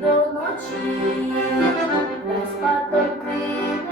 до ночі, без патоки.